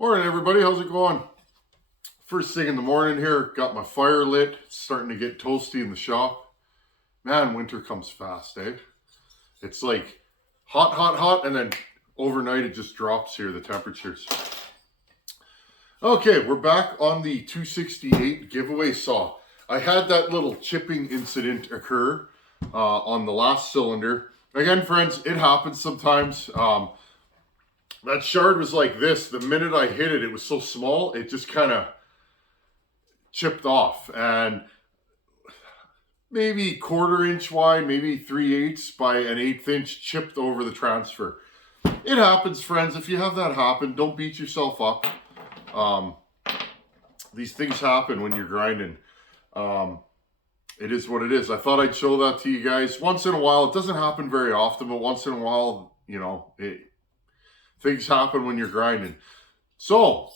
Morning everybody, how's it going? First thing in the morning here, got my fire lit. It's starting to get toasty in the shop. Man, winter comes fast, eh? It's like hot, hot, hot, and then overnight it just drops here, the temperatures. Okay, we're back on the 268 giveaway saw. I had that little chipping incident occur on the last cylinder. Again, friends, it happens sometimes. That shard was like this. The minute I hit it, it was so small, it just kind of chipped off. And maybe 1/4 inch wide, maybe 3/8 by an 1/8 inch chipped over the transfer. It happens, friends. If you have that happen, don't beat yourself up. These things happen when you're grinding. It is what it is. I thought I'd show that to you guys. Once in a while, it doesn't happen very often, but once in a while, you know, things happen when you're grinding. So,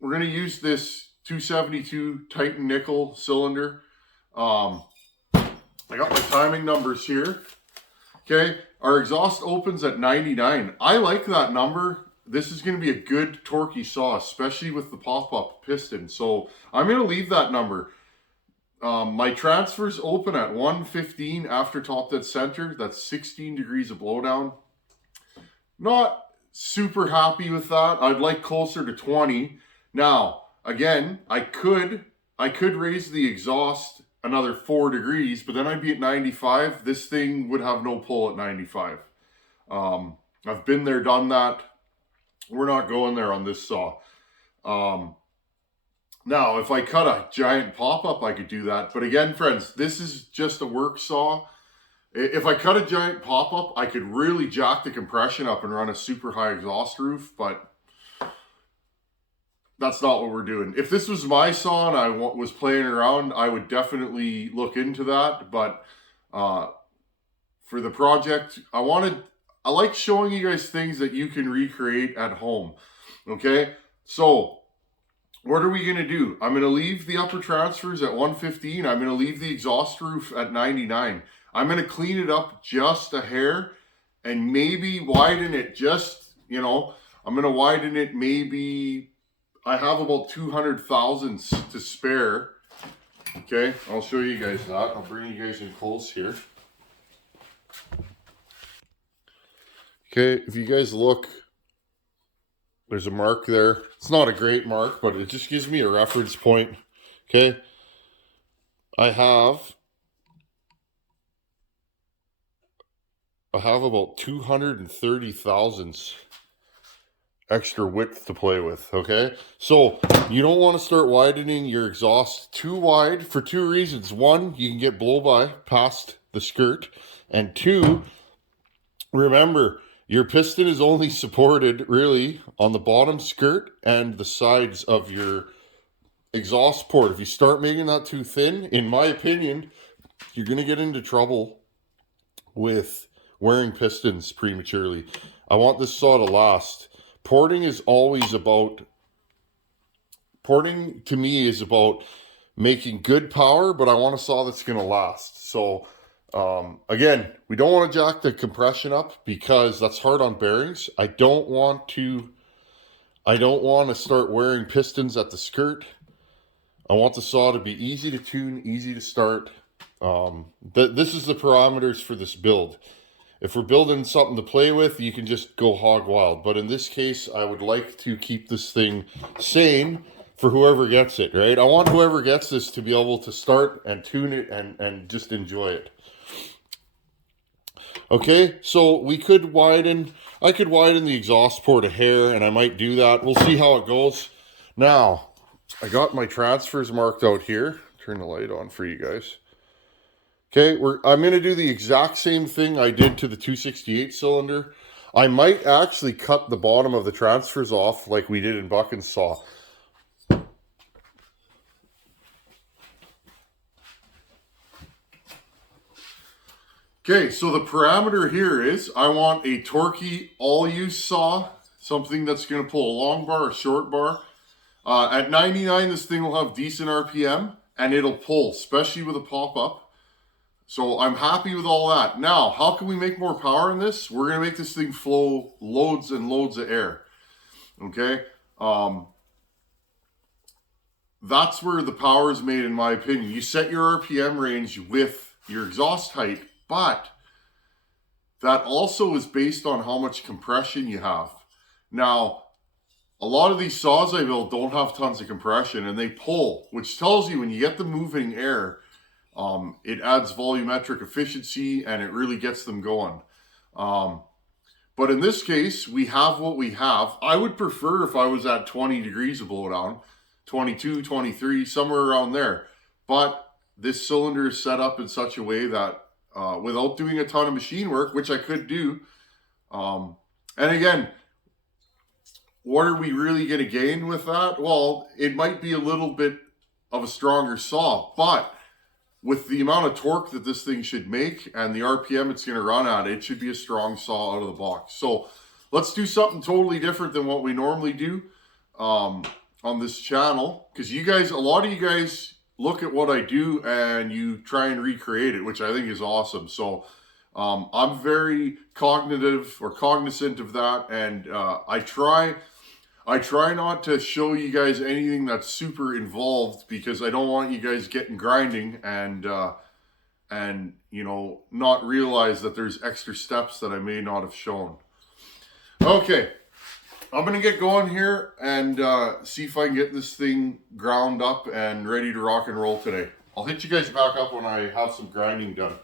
we're going to use this 272 Titanikel cylinder. I got my timing numbers here. Okay, our exhaust opens at 99. I like that number. This is going to be a good torquey saw, especially with the pop-up piston. So, I'm going to leave that number. My transfers open at 115 after top dead center. That's 16 degrees of blowdown. Not super happy with that. I'd like closer to 20. Now, again, I could raise the exhaust another 4 degrees, but then I'd be at 95. This thing would have no pull at 95. I've been there, done that. We're not going there on this saw. Now, if I cut a giant pop-up, I could do that. But again, friends, this is just a work saw. If I cut a giant pop-up, I could really jack the compression up and run a super high exhaust roof, but that's not what we're doing. If this was my saw and I was playing around, I would definitely look into that. But for the project, I like showing you guys things that you can recreate at home. Okay, so what are we going to do? I'm going to leave the upper transfers at 115. I'm going to leave the exhaust roof at 99. I'm going to clean it up just a hair and maybe widen it just, you know, I'm going to widen it maybe, I have about 200 thousandths to spare. Okay, I'll show you guys that. I'll bring you guys in close here. Okay, if you guys look, there's a mark there. It's not a great mark, but it just gives me a reference point. Okay, I have about 230 thousandths extra width to play with, okay? So, you don't want to start widening your exhaust too wide for two reasons. One, you can get blow-by past the skirt. And two, remember, your piston is only supported, really, on the bottom skirt and the sides of your exhaust port. If you start making that too thin, in my opinion, you're going to get into trouble with wearing pistons prematurely. I want this saw to last. Porting to me is about making good power, but I want a saw that's going to last. So again, we don't want to jack the compression up because that's hard on bearings. I don't want to start wearing pistons at the skirt. I want the saw to be easy to tune, easy to start. This is the parameters for this build. If we're building something to play with, you can just go hog wild. But in this case, I would like to keep this thing sane for whoever gets it, right? I want whoever gets this to be able to start and tune it and just enjoy it. Okay, so I could widen the exhaust port a hair, and I might do that. We'll see how it goes. Now, I got my transfers marked out here. Turn the light on for you guys. Okay, I'm going to do the exact same thing I did to the 268 cylinder. I might actually cut the bottom of the transfers off like we did in Buchan's saw. Okay, so the parameter here is I want a torquey all-use saw, something that's going to pull a long bar, a short bar. At 99, this thing will have decent RPM, and it'll pull, especially with a pop-up. So I'm happy with all that. Now, how can we make more power in this? We're going to make this thing flow loads and loads of air. Okay. That's where the power is made, in my opinion. You set your RPM range with your exhaust height, but that also is based on how much compression you have. Now, a lot of these saws I build don't have tons of compression, and they pull, which tells you when you get the moving air, it adds volumetric efficiency and it really gets them going. But in this case, we have what we have. I would prefer if I was at 20 degrees of blowdown, 22, 23, somewhere around there. But this cylinder is set up in such a way that without doing a ton of machine work, which I could do, and again, what are we really going to gain with that? Well, it might be a little bit of a stronger saw, but with the amount of torque that this thing should make and the RPM it's going to run at, it should be a strong saw out of the box. So let's do something totally different than what we normally do on this channel, because you guys, a lot of you guys look at what I do and you try and recreate it, which I think is awesome. So I'm very cognizant of that, and I try not to show you guys anything that's super involved, because I don't want you guys getting grinding and you know, not realize that there's extra steps that I may not have shown. Okay, I'm gonna get going here and see if I can get this thing ground up and ready to rock and roll today. I'll hit you guys back up when I have some grinding done.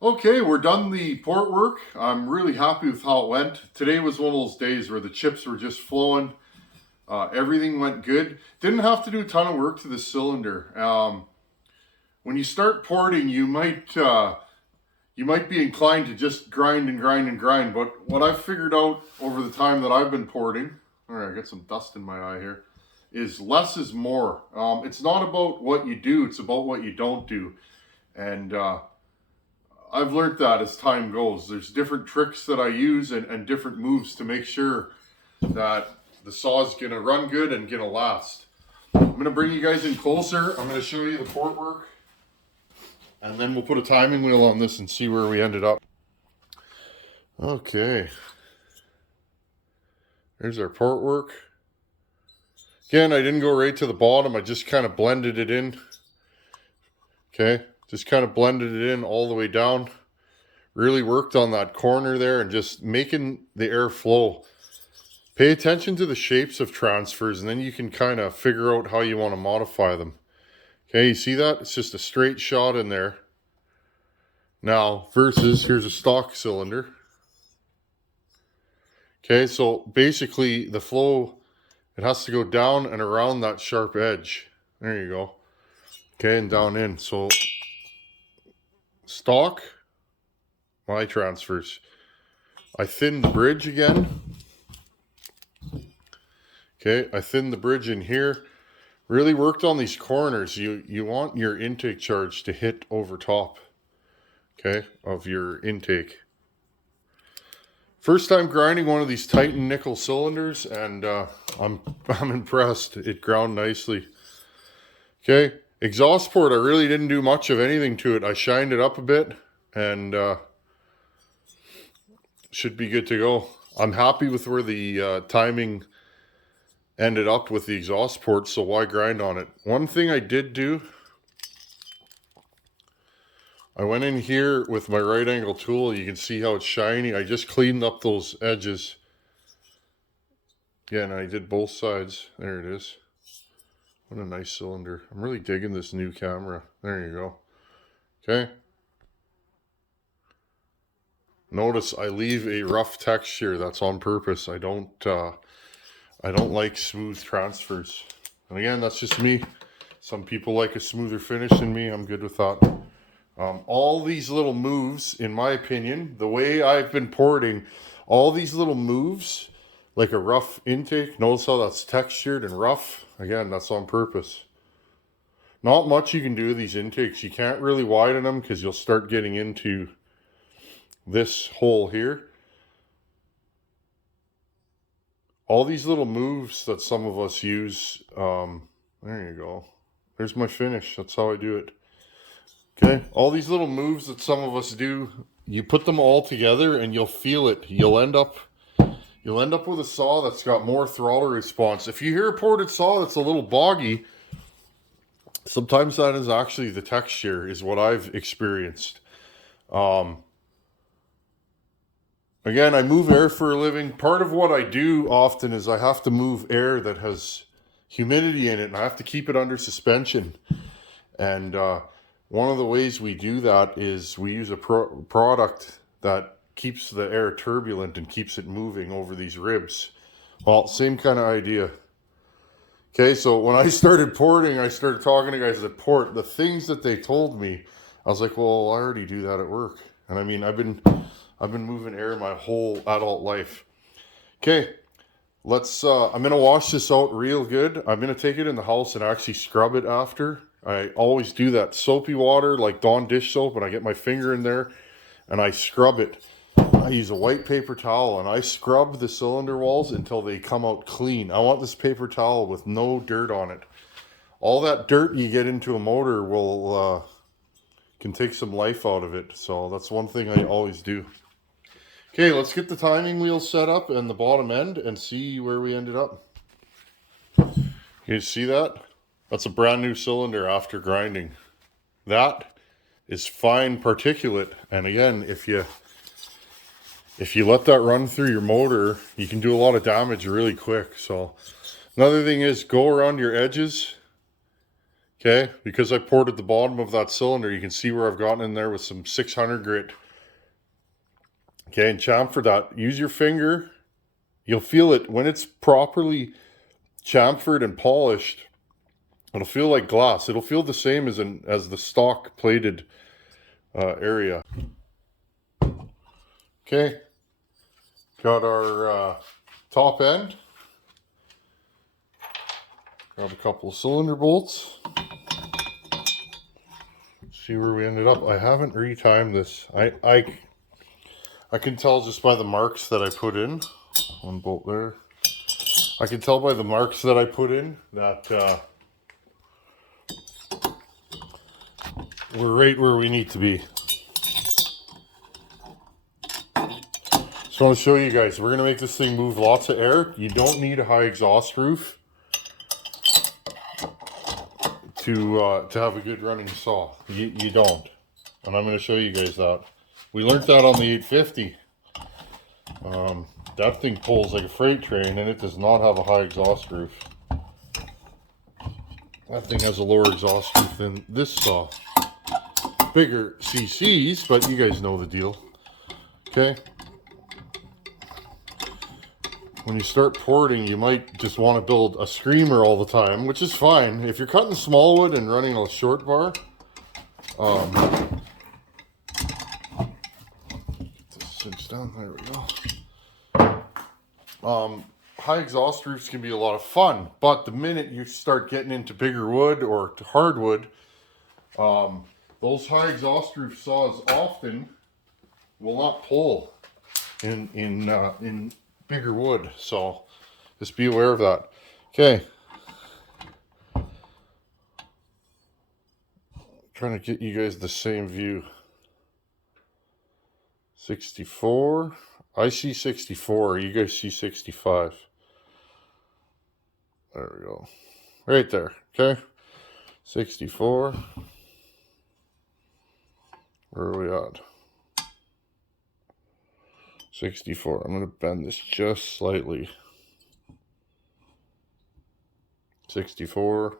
Okay, we're done the port work. I'm really happy with how it went. Today was one of those days where the chips were just flowing. Everything went good. Didn't have to do a ton of work to the cylinder. When you start porting, you might be inclined to just grind and grind and grind. But what I've figured out over the time that I've been porting, all right, I got some dust in my eye here, is less is more. It's not about what you do, it's about what you don't do. And I've learned that as time goes. There's different tricks that I use and different moves to make sure that the saw is going to run good and going to last. I'm going to bring you guys in closer. I'm going to show you the port work, and then we'll put a timing wheel on this and see where we ended up. Okay. There's our port work. Again, I didn't go right to the bottom. I just kind of blended it in. Okay. Just kind of blended it in all the way down. Really worked on that corner there and just making the air flow. Pay attention to the shapes of transfers, and then you can kind of figure out how you want to modify them. Okay, you see that? It's just a straight shot in there. Now, versus, here's a stock cylinder. Okay, so basically the flow, it has to go down and around that sharp edge. There you go. Okay, and down in. So stock, my transfers. I thinned the bridge again. Okay, I thinned the bridge in here. Really worked on these corners. You want your intake charge to hit over top, okay, of your intake. First time grinding one of these Titan nickel cylinders, and I'm impressed. It ground nicely. Okay. Exhaust port, I really didn't do much of anything to it. I shined it up a bit and should be good to go. I'm happy with where the timing ended up with the exhaust port, so why grind on it? One thing I did do, I went in here with my right angle tool. You can see how it's shiny. I just cleaned up those edges. Yeah, and I did both sides. There it is. What a nice cylinder. I'm really digging this new camera. There you go. Okay. Notice I leave a rough texture. That's on purpose. I don't like smooth transfers. And again, that's just me. Some people like a smoother finish than me. I'm good with that. All these little moves, in my opinion, the way I've been porting, all these little moves, like a rough intake, notice how that's textured and rough. Again, that's on purpose. Not much you can do with these intakes. You can't really widen them because you'll start getting into this hole here. All these little moves that some of us use, there you go. There's my finish. That's how I do it. Okay, all these little moves that some of us do, you put them all together and you'll feel it. You'll end up you'll end up with a saw that's got more throttle response. If you hear a ported saw that's a little boggy, sometimes that is actually the texture, is what I've experienced. Again, I move air for a living. Part of what I do often is I have to move air that has humidity in it, and I have to keep it under suspension. And one of the ways we do that is we use a product that keeps the air turbulent and keeps it moving over these ribs. Well, same kind of idea. Okay, so when I started porting, I started talking to guys that port. The things that they told me, I was like, well, I already do that at work. And I mean, I've been moving air my whole adult life. Okay, let's, I'm going to wash this out real good. I'm going to take it in the house and actually scrub it after. I always do that soapy water, like Dawn dish soap, and I get my finger in there and I scrub it. I use a white paper towel and I scrub the cylinder walls until they come out clean. I want this paper towel with no dirt on it. All that dirt you get into a motor will can take some life out of it. So that's one thing I always do. Okay, let's get the timing wheel set up and the bottom end and see where we ended up. You see that? That's a brand new cylinder after grinding. That is fine particulate. And again, if you let that run through your motor, you can do a lot of damage really quick. So another thing is go around your edges. Okay, because I ported the bottom of that cylinder, you can see where I've gotten in there with some 600 grit. Okay, and chamfer that. Use your finger. You'll feel it when it's properly chamfered and polished. It'll feel like glass. It'll feel the same as the stock plated area. Okay, got our top end. Got a couple of cylinder bolts. See where we ended up. I haven't retimed this. I can tell just by the marks that I put in. One bolt there. I can tell by the marks that I put in that we're right where we need to be. Just want to show you guys. We're going to make this thing move lots of air. You don't need a high exhaust roof to have a good running saw. You don't. And I'm going to show you guys that. We learned that on the 850. That thing pulls like a freight train and it does not have a high exhaust roof. That thing has a lower exhaust roof than this saw. Bigger CCs, but you guys know the deal. Okay. When you start porting, you might just want to build a screamer all the time, which is fine. If you're cutting small wood and running a short bar, get this cinch down. There we go. High exhaust roofs can be a lot of fun, but the minute you start getting into bigger wood or hardwood, those high exhaust roof saws often will not pull in bigger wood, so just be aware of that. Okay, trying to get you guys the same view. 64. I see 64. You guys see 65. There we go. Right there. Okay. 64. Where are we at? 64. I'm going to bend this just slightly. 64.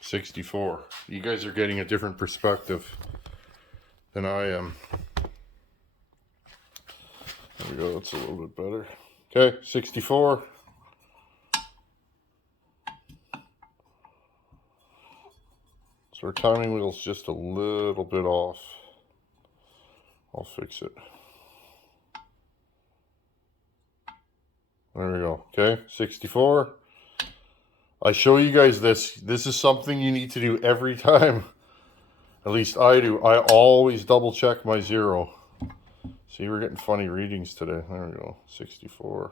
64. You guys are getting a different perspective than I am. There we go. That's a little bit better. Okay, 64. So our timing wheel's just a little bit off. I'll fix it. There we go. Okay, 64. I show you guys this. This is something you need to do every time. At least I do. I always double check my zero. See, we're getting funny readings today. There we go. 64.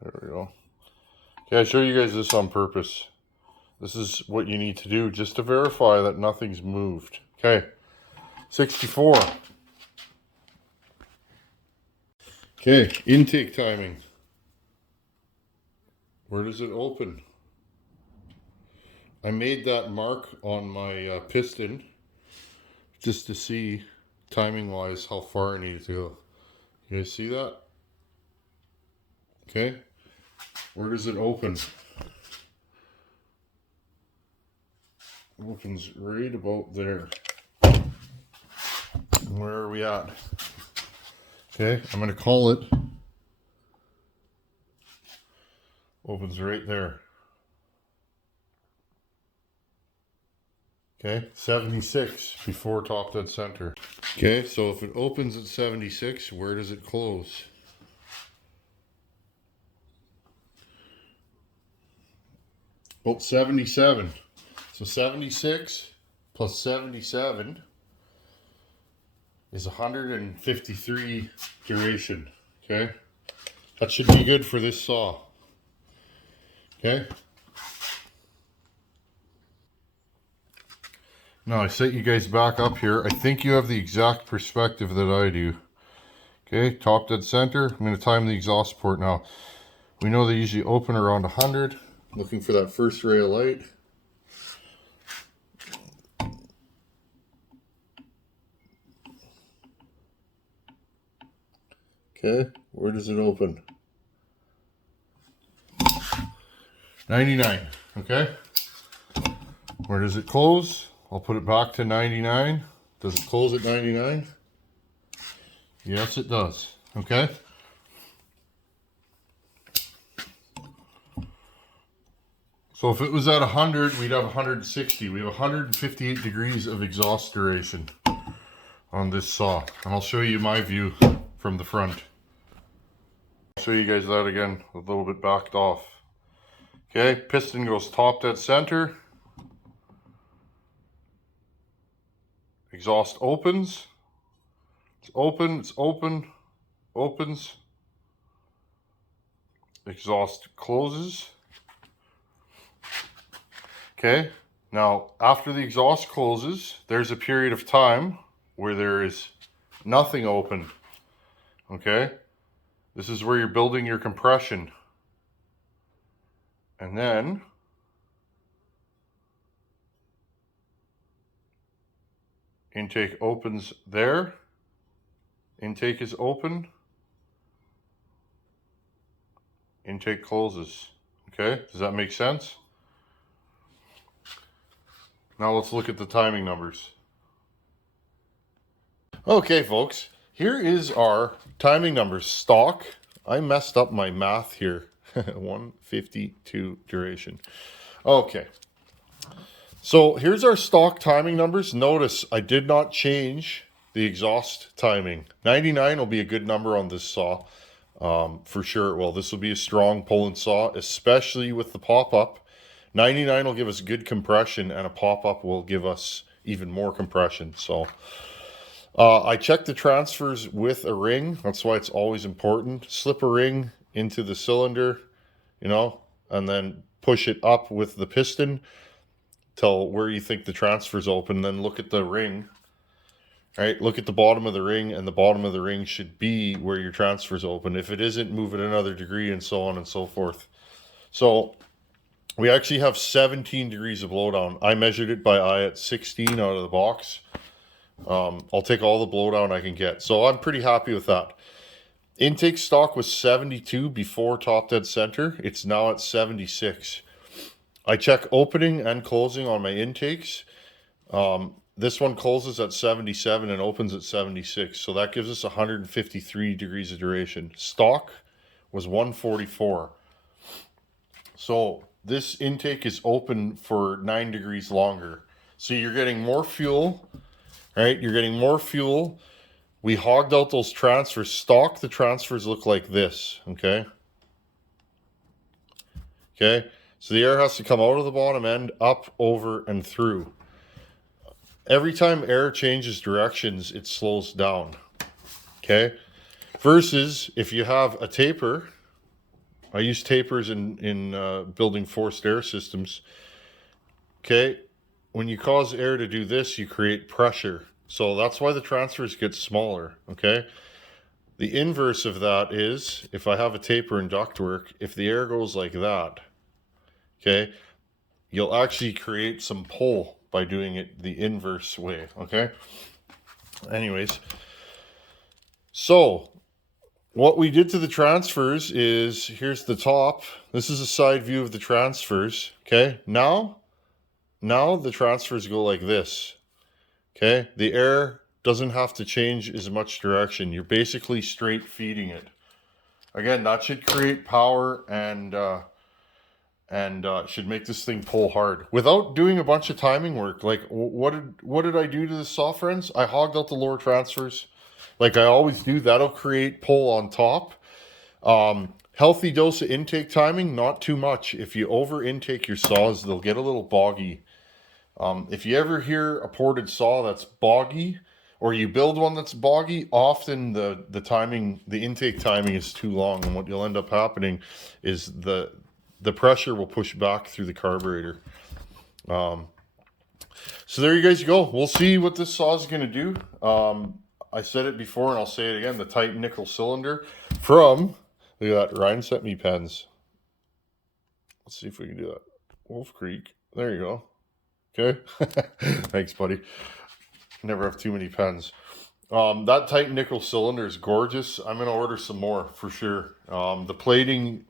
There we go. Okay, I show you guys this on purpose. This is what you need to do just to verify that nothing's moved. Okay, 64. Okay, intake timing. Where does it open? I made that mark on my piston just to see timing wise how far I needed to go. You guys see that? Okay, where does it open? Opens right about there. Where are we at? Okay, I'm going to call it. Opens right there. Okay, 76 before top dead center. Okay, so if it opens at 76, where does it close? Oh, 77. So 76 plus 77 is 153 duration. Okay, that should be good for this saw. Okay. Now I set you guys back up here. I think you have the exact perspective that I do. Okay, top dead center. I'm going to time the exhaust port now. We know they usually open around 100. Looking for that first ray of light. Okay, where does it open? 99, okay? Where does it close? I'll put it back to 99. Does it close at 99? Yes, it does, okay? So if it was at 100, we'd have 160. We have 158 degrees of exhaust duration on this saw. And I'll show you my view from the front. I'll show you guys that again, a little bit backed off. Okay, piston goes top dead center. Exhaust opens. It's open, it's open, opens. Exhaust closes. Okay, now after the exhaust closes, there's a period of time where there is nothing open. Okay, this is where you're building your compression. And then intake opens there. Intake is open. Intake closes. Okay, does that make sense? Now let's look at the timing numbers. Okay, folks, here is our timing numbers. Stock. I messed up my math here. 152 duration. Okay. So here's our stock timing numbers. Notice I did not change the exhaust timing. 99 will be a good number on this saw. For sure. Well, this will be a strong pulling saw, especially with the pop-up. 99 will give us good compression, and a pop-up will give us even more compression. So I check the transfers with a ring. That's why it's always important. Slip a ring into the cylinder, you know, and then push it up with the piston till where you think the transfer's open. Then look at the ring. Right, look at the bottom of the ring, and the bottom of the ring should be where your transfer's open. If it isn't, move it another degree, and so on and so forth. So we actually have 17 degrees of blowdown. I measured it by eye at 16 out of the box. I'll take all the blowdown I can get. So I'm pretty happy with that. Intake stock was 72 before top dead center. It's now at 76. I check opening and closing on my intakes. This one closes at 77 and opens at 76. So that gives us 153 degrees of duration. Stock was 144. So this intake is open for 9 degrees longer. So you're getting more fuel, right? You're getting more fuel. We hogged out those transfers. Stock, the transfers look like this, okay? Okay, so the air has to come out of the bottom end, up, over, and through. Every time air changes directions, it slows down, okay? Versus if you have a taper, I use tapers in building forced air systems. okay, when you cause air to do this, you create pressure. So that's why the transfers get smaller, okay? The inverse of that is, if I have a taper in ductwork, if the air goes like that, okay, you'll actually create some pull by doing it the inverse way, okay? Anyways, so what we did to the transfers is, here's the top. This is a side view of the transfers, okay? Now the transfers go like this, okay? The air doesn't have to change as much direction. You're basically straight feeding it. Again, that should create power and should make this thing pull hard without doing a bunch of timing work. Like, what did I do to the saw, friends? I hogged out the lower transfers like I always do. That'll create pull on top. Healthy dose of intake timing, not too much. If you over intake your saws, they'll get a little boggy. If you ever hear a ported saw that's boggy, or you build one that's boggy, often the intake timing is too long, and what you'll end up happening is the pressure will push back through the carburetor. So there you guys go. We'll see what this saw is going to do. I said it before and I'll say it again. The Titanikel cylinder from, look at that, Ryan sent me pens. Let's see if we can do that. Wolf Creek. There you go. Okay. Thanks, buddy. Never have too many pens. That Titanikel cylinder is gorgeous. I'm going to order some more for sure. The plating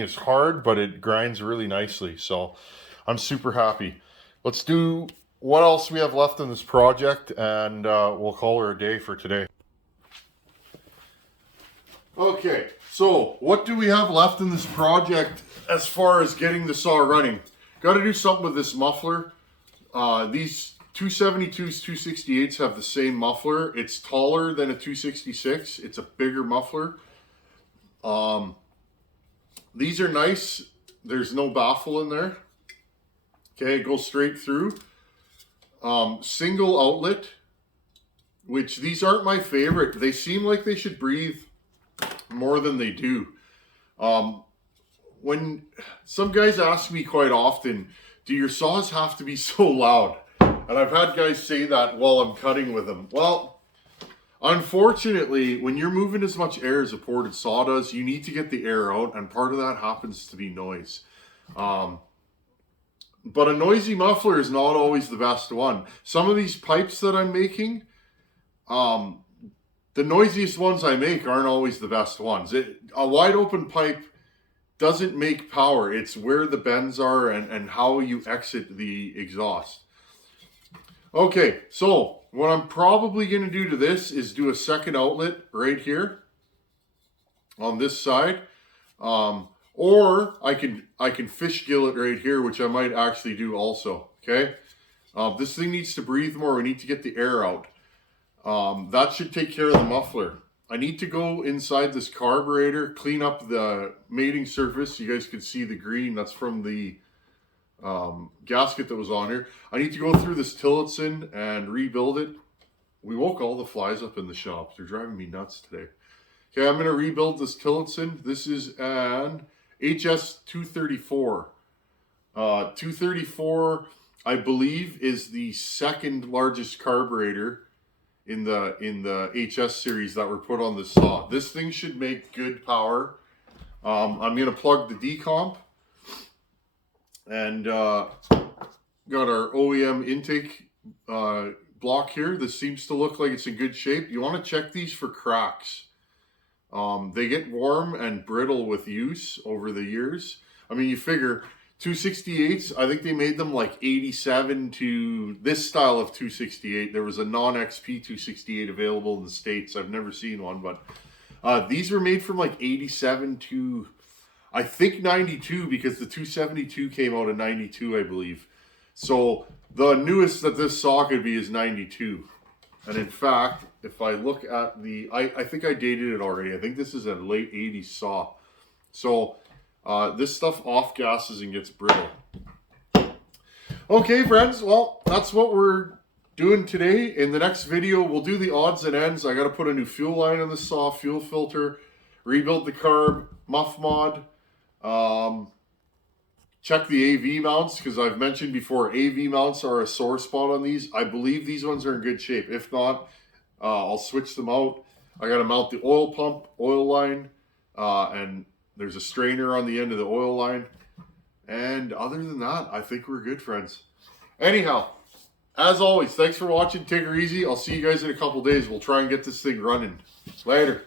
is hard, but it grinds really nicely. So I'm super happy. Let's do what else we have left in this project, and we'll call her a day for today. Okay, so what do we have left in this project as far as getting the saw running? Got to do something with this muffler. These 272s, 268s have the same muffler. It's taller than a 266. It's a bigger muffler. These are nice. There's no baffle in there. Okay, it goes straight through. Single outlet, which these aren't my favorite. They seem like they should breathe more than they do. When some guys ask me quite often, do your saws have to be so loud? And I've had guys say that while I'm cutting with them. Well, unfortunately, when you're moving as much air as a ported saw does, you need to get the air out, and part of that happens to be noise. But a noisy muffler is not always the best one. Some of these pipes that I'm making, the noisiest ones I make aren't always the best ones. A wide open pipe doesn't make power. It's where the bends are and how you exit the exhaust. Okay, so what I'm probably going to do to this is do a second outlet right here on this side. Or I can fish gill it right here, which I might actually do also, okay? This thing needs to breathe more. We need to get the air out. That should take care of the muffler. I need to go inside this carburetor, clean up the mating surface. You guys can see the green. That's from the gasket that was on here. I need to go through this Tillotson and rebuild it. We woke all the flies up in the shop. They're driving me nuts today. Okay, I'm going to rebuild this Tillotson. This is an HS 234. 234, I believe, is the second largest carburetor in the HS series that were put on the saw. This thing should make good power. I'm going to plug the decomp, and got our OEM intake block here. This seems to look like it's in good shape. You want to check these for cracks. They get warm and brittle with use over the years. I mean, you figure 268s, I think they made them like 87 to this style of 268. There was a non-XP 268 available in the States. I've never seen one, but these were made from like 87 to, I think, 92, because the 272 came out in 92, I believe. So the newest that this saw could be is 92. And in fact, if I look at the, I think I dated it already. I think this is a late 80s saw. So this stuff off gases and gets brittle. Okay, friends. Well, that's what we're doing today. In the next video, we'll do the odds and ends. I got to put a new fuel line on the saw, fuel filter, rebuild the carb, muff mod. check the AV mounts, because I've mentioned before, AV mounts are a sore spot on these. I believe these ones are in good shape. If not, I'll switch them out. I got to mount the oil pump, oil line, and there's a strainer on the end of the oil line. And other than that, I think we're good, friends. Anyhow, as always, thanks for watching. Take her easy. I'll see you guys in a couple days. We'll try and get this thing running. Later.